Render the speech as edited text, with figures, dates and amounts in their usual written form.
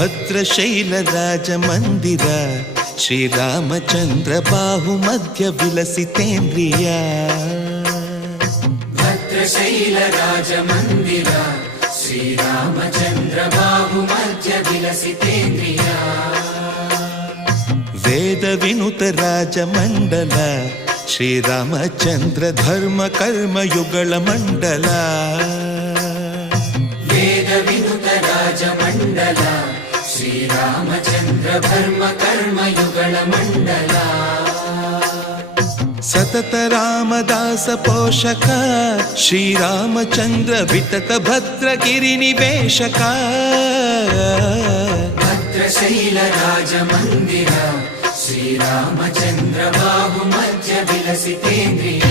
ಭದ್ರಶೈಲ ರಾಜ ಮಂದಿರ ಶ್ರೀರಾಮಚಂದ್ರ ಬಾಹು ಮಧ್ಯ ವಿಲಸಿತೇಂದ್ರಿಯ ಭದ್ರಶೈಲ ರಾಜ ಮಂದಿರ ಶ್ರೀರಾಮಚಂದ್ರ ಬಾಹು ಮಧ್ಯ ವಿಲಸಿತೇಂದ್ರಿಯ ವೇದ ವಿನುತ ರಾಜ ಮಂಡಲ ಶ್ರೀರಾಮಚಂದ್ರ ಧರ್ಮ ಕರ್ಮ ಯುಗಳ ಮಂಡಲ ವೇದ ವಿನುತ ರಾಜ ಮಂಡಲ ಶ್ರೀರಾಮಚಂದ್ರ ಧರ್ಮ ಕರ್ಮ ಯುಗಳ ಮಂಡಲ ಸತತ ರಾಮದಾಸ ಪೋಷಕ ಶ್ರೀರಾಮಚಂದ್ರ ವಿತತ ಭದ್ರಗಿರಿ ನಿವೇಶಕ ಭದ್ರಶೈಲ ರಾಜ ಮಂದಿರ ಶ್ರೀರಾಮಚಂದ್ರ ಬಾಹು ಮಧ್ಯ ವಿಲಸಿತೇಂದ್ರಿಯ